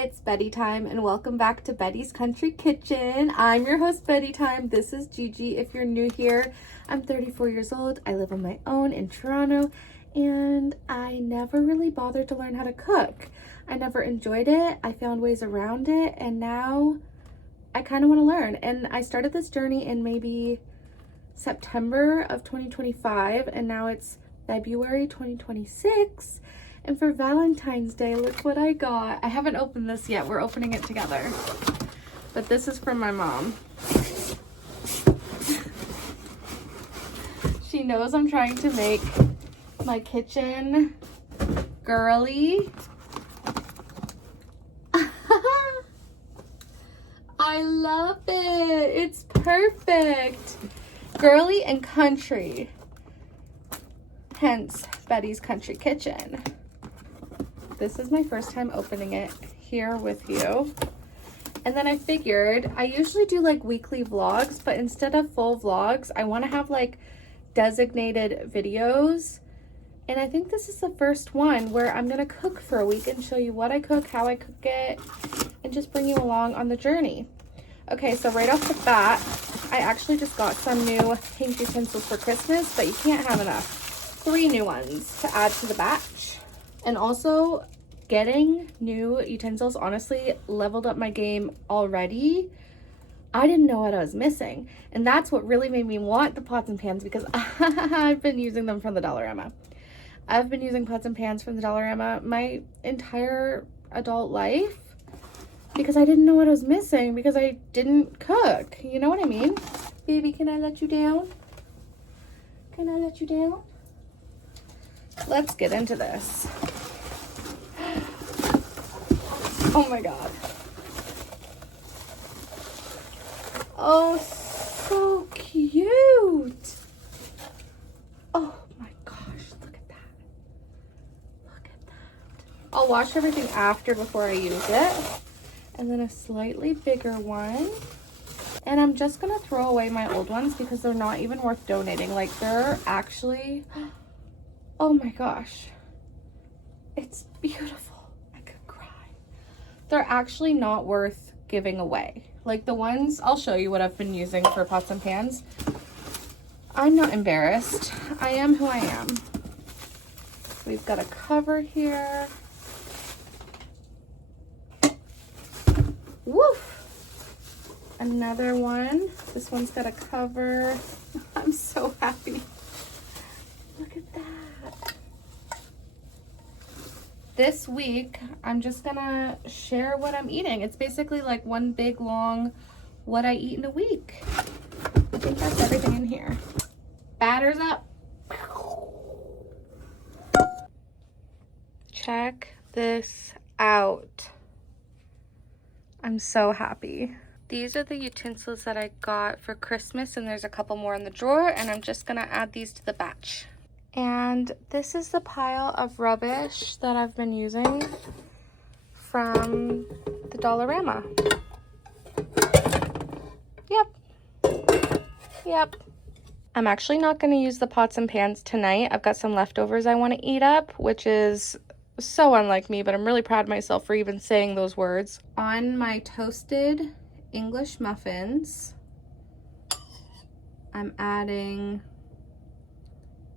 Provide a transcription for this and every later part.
It's Betty time and welcome back to Betty's Country Kitchen. I'm your host, Betty Time. This is Gigi. If you're new here, I'm 34 years old. I live on my own in Toronto and I never really bothered to learn how to cook. I never enjoyed it. I found ways around it and now I kind of want to learn. And I started this journey in maybe September of 2025 and now it's February 2026. And for Valentine's Day, look what I got. I haven't opened this yet. We're opening it together. But this is from my mom. She knows I'm trying to make my kitchen girly. I love it. It's perfect. Girly and country. Hence, Betty's Country Kitchen. This is my first time opening it here with you. And then I figured I usually do like weekly vlogs, but instead of full vlogs, I want to have like designated videos. And I think this is the first one where I'm going to cook for a week and show you what I cook, how I cook it, and just bring you along on the journey. Okay, so right off the bat, I actually just got some new pink utensils for Christmas, but you can't have enough. 3 new ones to add to the batch. And also getting new utensils honestly leveled up my game already. I didn't know what I was missing. And that's what really made me want the pots and pans because I've been using them from the Dollarama. I've been using pots and pans from the Dollarama my entire adult life because I didn't know what I was missing because I didn't cook. You know what I mean? Baby, can I let you down? Can I let you down? Let's get into this. Oh my god. Oh, so cute. Oh my gosh, look at that. Look at that. I'll wash everything after before I use it. And then a slightly bigger one. And I'm just gonna throw away my old ones because they're not even worth donating. Like they're actually, oh my gosh. It's beautiful. I could cry. They're actually not worth giving away. Like the ones, I'll show you what I've been using for pots and pans. I'm not embarrassed. I am who I am. We've got a cover here. Woof! Another one. This one's got a cover. I'm so happy. Look at that. This week, I'm just gonna share what I'm eating. It's basically like one big long what I eat in a week. I think that's everything in here. Batter's up. Check this out. I'm so happy. These are the utensils that I got for Christmas and there's a couple more in the drawer and I'm just gonna add these to the batch. And this is the pile of rubbish that I've been using from the Dollarama. Yep. I'm actually not going to use the pots and pans tonight. I've got some leftovers I want to eat up, which is so unlike me, but I'm really proud of myself for even saying those words. On my toasted English muffins, I'm adding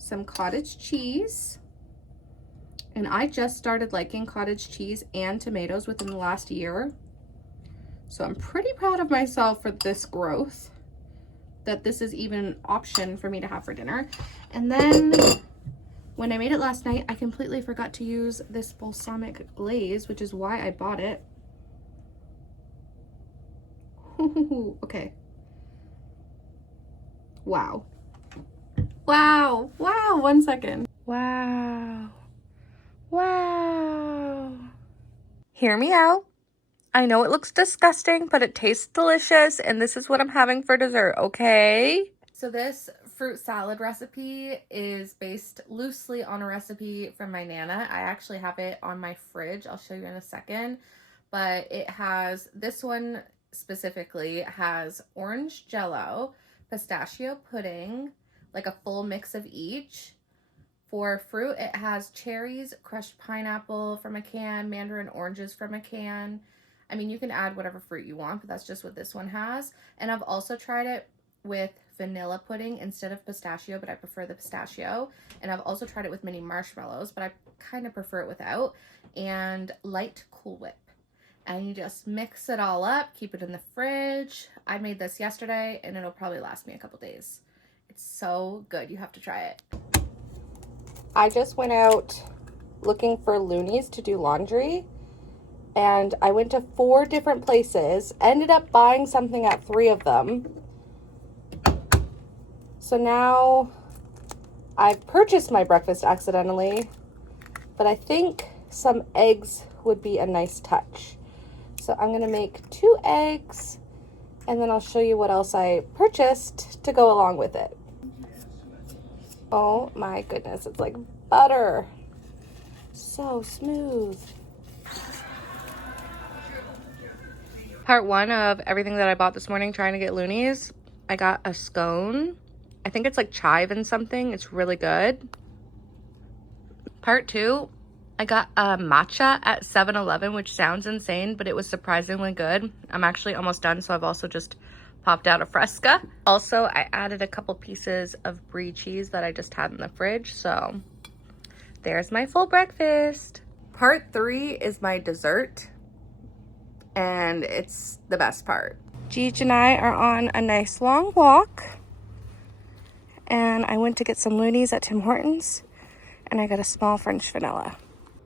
some cottage cheese, and I just started liking cottage cheese and tomatoes within the last year, so I'm pretty proud of myself for this growth, that this is even an option for me to have for dinner. And then when I made it last night, I completely forgot to use this balsamic glaze, which is why I bought it. Okay. Wow. Wow, 1 second. Wow. Hear me out. I know it looks disgusting, but it tastes delicious, and this is what I'm having for dessert, okay? So this fruit salad recipe is based loosely on a recipe from my Nana. I actually have it on my fridge. I'll show you in a second. But it has, this one specifically has orange jello, pistachio pudding, like a full mix of each, For fruit, it has cherries, crushed pineapple from a can, mandarin oranges from a can. I mean, you can add whatever fruit you want, but that's just what this one has. And I've also tried it with vanilla pudding instead of pistachio, but I prefer the pistachio. And I've also tried it with mini marshmallows, but I kind of prefer it without. And light Cool Whip. And you just mix it all up, keep it in the fridge. I made this yesterday and it'll probably last me a couple days. It's so good. You have to try it. I just went out looking for loonies to do laundry, and I went to 4 different places, ended up buying something at 3 of them. So now I've purchased my breakfast accidentally, but I think some eggs would be a nice touch. So I'm gonna make 2 eggs, and then I'll show you what else I purchased to go along with it. Oh my goodness, it's like butter. So smooth. Part 1 of everything that I bought this morning trying to get loonies. I got a scone. I think it's like chive and something. It's really good. Part 2, I got a matcha at 7-Eleven, which sounds insane, but it was surprisingly good. I'm actually almost done, so I've also just popped out a Fresca. Also, I added a couple pieces of brie cheese that I just had in the fridge, so there's my full breakfast. Part 3 is my dessert, and it's the best part. Gigi and I are on a nice long walk, and I went to get some loonies at Tim Hortons, and I got a small French vanilla.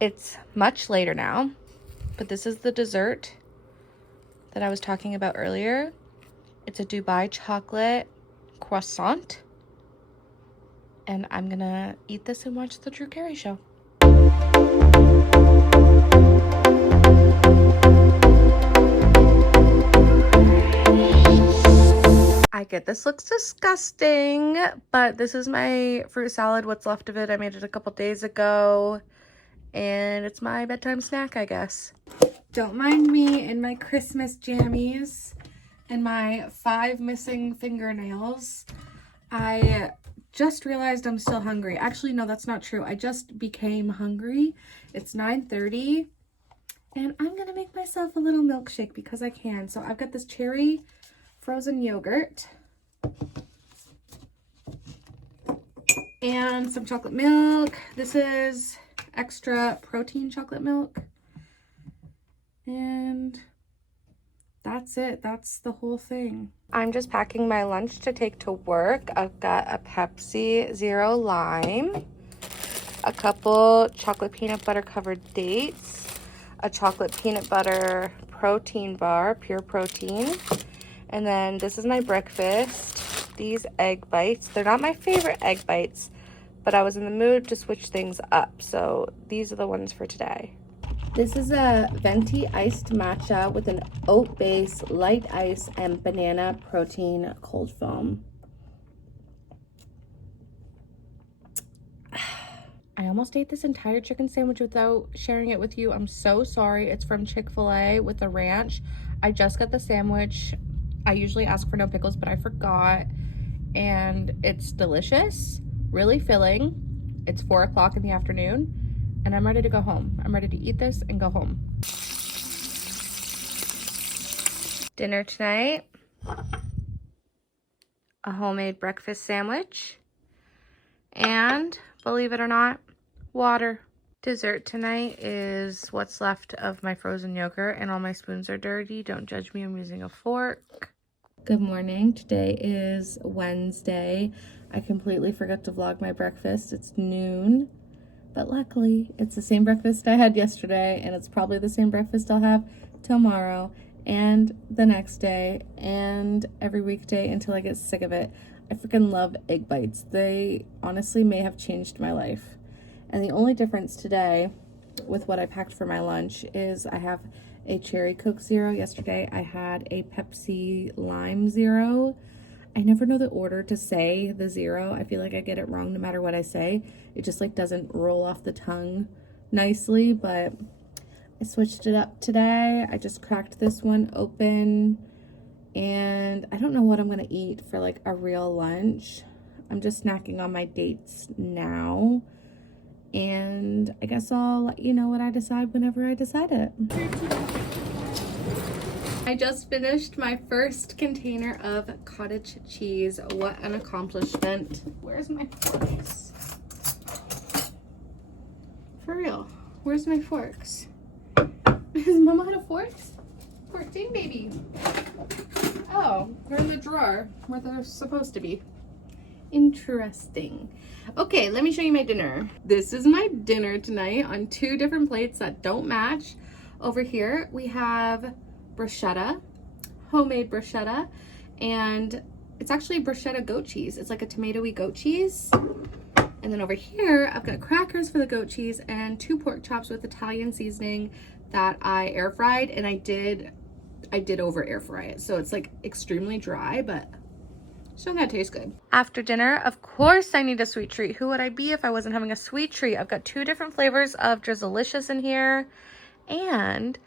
It's much later now, but this is the dessert that I was talking about earlier. It's a Dubai chocolate croissant, and I'm gonna eat this and watch the Drew Carey show. I get this looks disgusting, but this is my fruit salad, what's left of it. I made it a couple days ago, and it's my bedtime snack, I guess. Don't mind me in my Christmas jammies and my 5 missing fingernails. I just realized I'm still hungry. Actually, no, that's not true. I just became hungry. It's 9:30, and I'm gonna make myself a little milkshake because I can. So I've got this cherry frozen yogurt and some chocolate milk. This is extra protein chocolate milk, and that's it. That's the whole thing. I'm just packing my lunch to take to work. I've got a Pepsi Zero Lime, a couple chocolate peanut butter covered dates, a chocolate peanut butter protein bar, pure protein, and then this is my breakfast. These egg bites. They're not my favorite egg bites, but I was in the mood to switch things up, so these are the ones for today. This is a venti iced matcha with an oat base, light ice, and banana protein cold foam. I almost ate this entire chicken sandwich without sharing it with you. I'm so sorry. It's from Chick-fil-A with the ranch. I just got the sandwich. I usually ask for no pickles, but I forgot. And it's delicious, really filling. It's 4 o'clock in the afternoon. And I'm ready to go home. I'm ready to eat this and go home. Dinner tonight, a homemade breakfast sandwich, and believe it or not, water. Dessert tonight is what's left of my frozen yogurt, and all my spoons are dirty. Don't judge me, I'm using a fork. Good morning. Today is Wednesday. I completely forgot to vlog my breakfast. It's noon. But luckily, it's the same breakfast I had yesterday, and it's probably the same breakfast I'll have tomorrow and the next day and every weekday until I get sick of it. I freaking love egg bites. They honestly may have changed my life. And the only difference today with what I packed for my lunch is I have a cherry Coke Zero. Yesterday, I had a Pepsi Lime Zero. I never know the order to say the zero. I feel like I get it wrong no matter what I say. It just like doesn't roll off the tongue nicely, but I switched it up today. I just cracked this one open, and I don't know what I'm gonna eat for like a real lunch. I'm just snacking on my dates now. And I guess I'll let you know what I decide whenever I decide it. I just finished my first container of cottage cheese. What an accomplishment. Where's my forks? For real, where's my forks? Is Mama out of forks? 14, baby. Oh, they're in the drawer where they're supposed to be. Interesting. Okay, let me show you my dinner. This is my dinner tonight on 2 different plates that don't match. Over here we have bruschetta, homemade bruschetta, and it's actually bruschetta goat cheese. It's like a tomatoey goat cheese. And then over here I've got crackers for the goat cheese and 2 pork chops with Italian seasoning that I air fried, and I did over air fry it, so it's like extremely dry, but still gonna taste good. After dinner, of course I need a sweet treat. Who would I be if I wasn't having a sweet treat? I've got 2 different flavors of Drizzlicious in here, and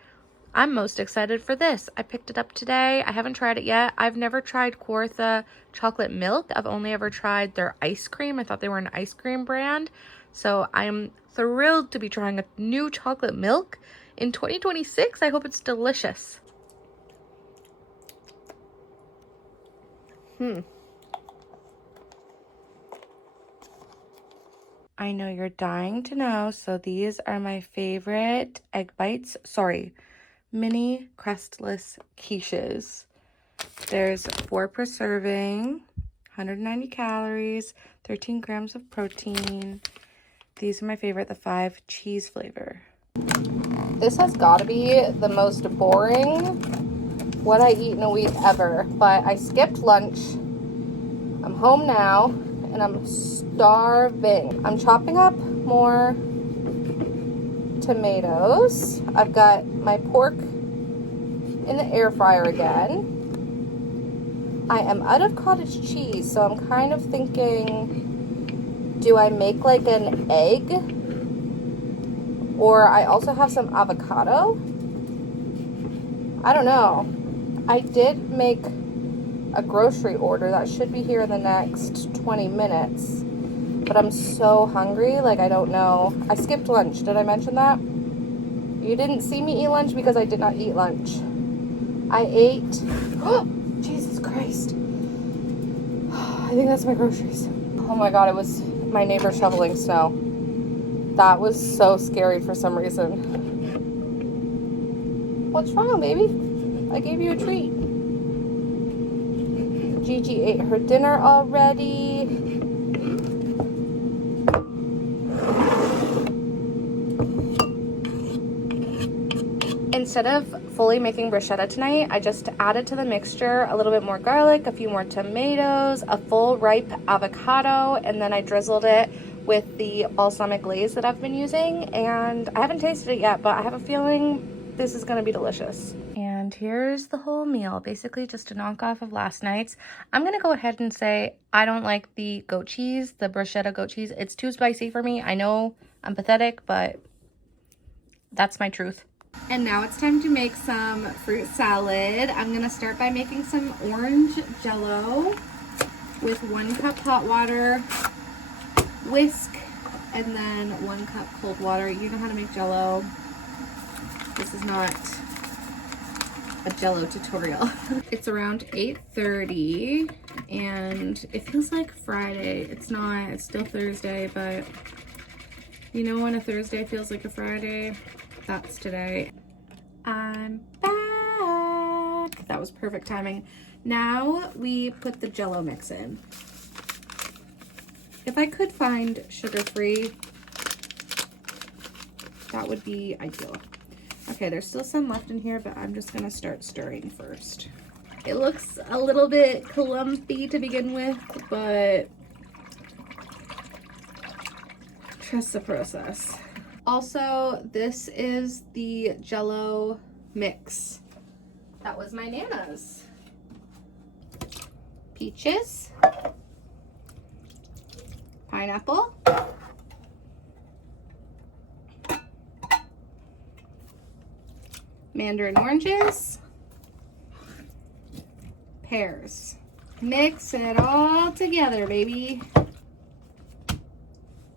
I'm most excited for this. I picked it up today. I haven't tried it yet. I've never tried Kawartha chocolate milk. I've only ever tried their ice cream. I thought they were an ice cream brand, so I'm thrilled to be trying a new chocolate milk in 2026. I hope it's delicious. I know you're dying to know, so these are my favorite egg bites. Sorry, mini crestless quiches. There's 4 per serving, 190 calories, 13 grams of protein. These are my favorite, the 5 cheese flavor. This has got to be the most boring what I eat in a week ever, but I skipped lunch. I'm home now and I'm starving. I'm chopping up more tomatoes. I've got my pork in the air fryer again. I am out of cottage cheese, so I'm kind of thinking, do I make like an egg? Or I also have some avocado. I don't know. I did make a grocery order that should be here in the next 20 minutes. But I'm so hungry, like I don't know. I skipped lunch. Did I mention that? You didn't see me eat lunch because I did not eat lunch. I ate... Oh, Jesus Christ. I think that's my groceries. Oh my God, it was my neighbor shoveling snow. That was so scary for some reason. What's wrong, baby? I gave you a treat. Gigi ate her dinner already. Instead of fully making bruschetta tonight, I just added to the mixture a little bit more garlic, a few more tomatoes, a full ripe avocado, and then I drizzled it with the balsamic glaze that I've been using. And I haven't tasted it yet, but I have a feeling this is gonna be delicious. And here's the whole meal, basically just a knockoff of last night's. I'm gonna go ahead and say I don't like the goat cheese, the bruschetta goat cheese. It's too spicy for me. I know I'm pathetic, but that's my truth. And now it's time to make some fruit salad. I'm gonna start by making some orange jello with 1 cup hot water, whisk, and then 1 cup cold water. You know how to make jello. This is not a jello tutorial. It's around 8:30 and it feels like Friday. It's not, it's still Thursday, but you know when a Thursday feels like a Friday? That's today. I'm back. That was perfect timing. Now we put the jello mix in. If I could find sugar-free, that would be ideal. Okay, there's still some left in here, but I'm just gonna start stirring first. It looks a little bit clumpy to begin with, but trust the process. Also, this is the jello mix. That was my Nana's. Peaches, pineapple, mandarin oranges, pears. Mix it all together, baby.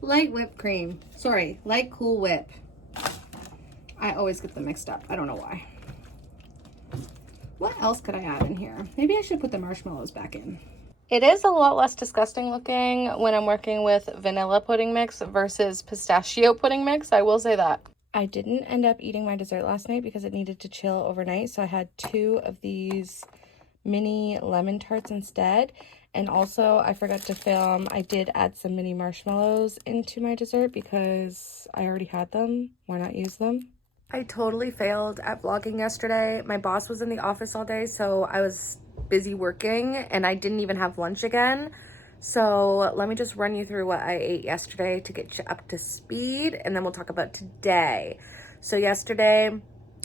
light whipped cream. Sorry, light Cool Whip. I always get them mixed up. I don't know why. What else could I add in here? Maybe I should put the marshmallows back in. It is a lot less disgusting looking when I'm working with vanilla pudding mix versus pistachio pudding mix. I will say that. I didn't end up eating my dessert last night because it needed to chill overnight. So I had 2 of these mini lemon tarts instead. And also, I forgot to film, I did add some mini marshmallows into my dessert because I already had them. Why not use them? I totally failed at vlogging yesterday. My boss was in the office all day, so I was busy working and I didn't even have lunch again. So let me just run you through what I ate yesterday to get you up to speed, and then we'll talk about today. So yesterday,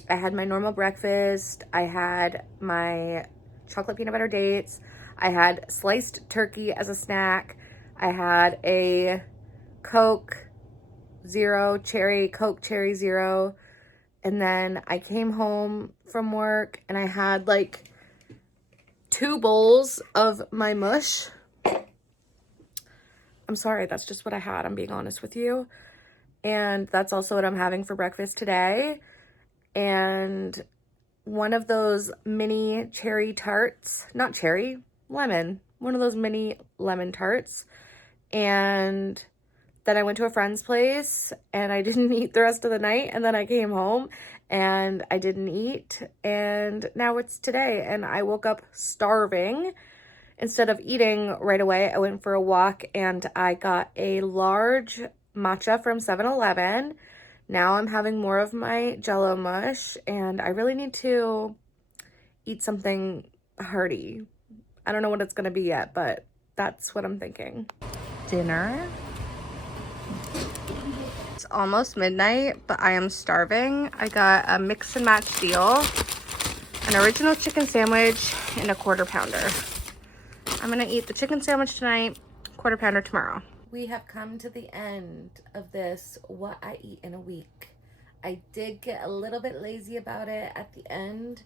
I had my normal breakfast. I had my chocolate peanut butter dates. I had sliced turkey as a snack. I had a Coke Zero cherry, Coke Cherry Zero. And then I came home from work and I had like 2 bowls of my mush. I'm sorry, that's just what I had. I'm being honest with you. And that's also what I'm having for breakfast today. And one of those mini cherry tarts, not cherry, lemon, one of those mini lemon tarts. And then I went to a friend's place and I didn't eat the rest of the night. And then I came home and I didn't eat. And now it's today and I woke up starving. Instead of eating right away, I went for a walk and I got a large matcha from 7-Eleven. Now I'm having more of my Jell-O mush and I really need to eat something hearty. I don't know what it's gonna be yet, but that's what I'm thinking. Dinner. It's almost midnight, but I am starving. I got a mix and match deal, an original chicken sandwich, and a quarter pounder. I'm gonna eat the chicken sandwich tonight, quarter pounder tomorrow. We have come to the end of this what I eat in a week. I did get a little bit lazy about it at the end,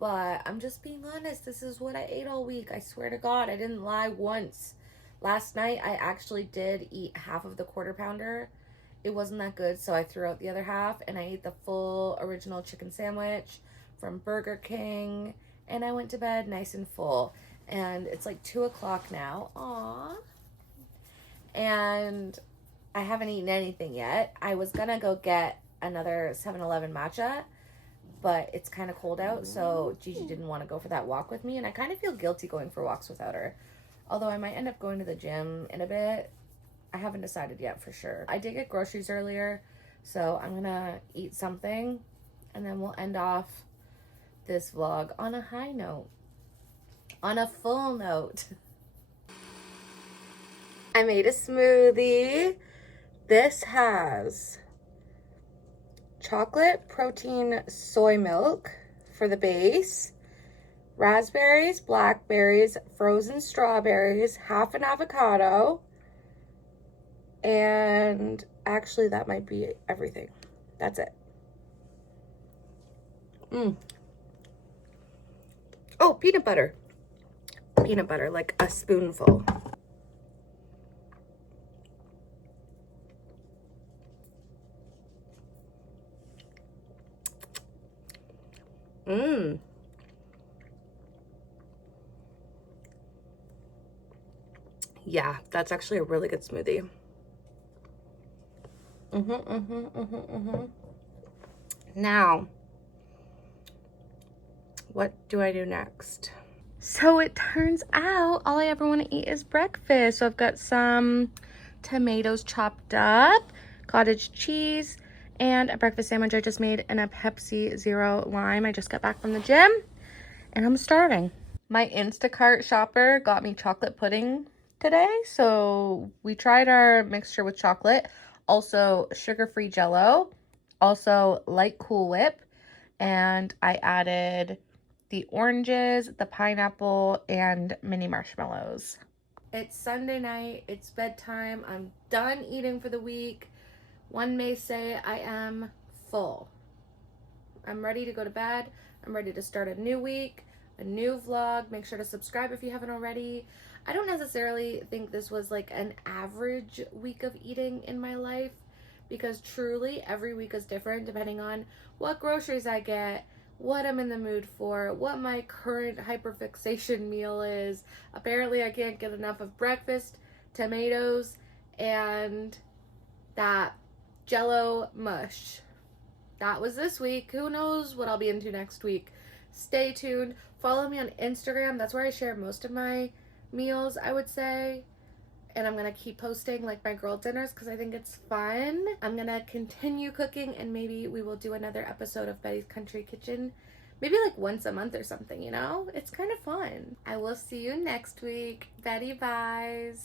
but I'm just being honest. This is what I ate all week. I swear to God, I didn't lie once. Last night, I actually did eat half of the quarter pounder. It wasn't that good, so I threw out the other half, and I ate the full original chicken sandwich from Burger King, and I went to bed nice and full. And it's like 2 o'clock now. Aww. And I haven't eaten anything yet. I was gonna go get another 7-Eleven matcha, but it's kind of cold out, so Gigi didn't want to go for that walk with me, and I kind of feel guilty going for walks without her. Although I might end up going to the gym in a bit. I haven't decided yet for sure. I did get groceries earlier, so I'm gonna eat something, and then we'll end off this vlog on a high note. On a full note. I made a smoothie. This has chocolate protein soy milk for the base, raspberries, blackberries, frozen strawberries, half an avocado, and actually that might be everything. That's it. Oh, peanut butter. Peanut butter, like a spoonful. Yeah, that's actually a really good smoothie. Now, what do I do next? So it turns out all I ever want to eat is breakfast. So I've got some tomatoes chopped up, cottage cheese, and a breakfast sandwich I just made, and a Pepsi Zero Lime. I just got back from the gym and I'm starving. My Instacart shopper got me chocolate pudding today. So we tried our mixture with chocolate, also sugar-free Jell-O, also light Cool Whip, and I added the oranges, the pineapple, and mini marshmallows. It's Sunday night, it's bedtime, I'm done eating for the week. One may say I am full. I'm ready to go to bed, I'm ready to start a new week. a new vlog. Make sure to subscribe if you haven't already. I don't necessarily think this was like an average week of eating in my life, because truly every week is different depending on what groceries I get, what I'm in the mood for, what my current hyperfixation meal is. Apparently I can't get enough of breakfast, tomatoes, and that Jello mush. That was this week. Who knows what I'll be into next week. Stay tuned. Follow me on Instagram. That's where I share most of my meals, I would say. And I'm going to keep posting like my girl dinners because I think it's fun. I'm going to continue cooking, and maybe we will do another episode of Betty's Country Kitchen. Maybe like once a month or something, you know? It's kind of fun. I will see you next week. Betty buys.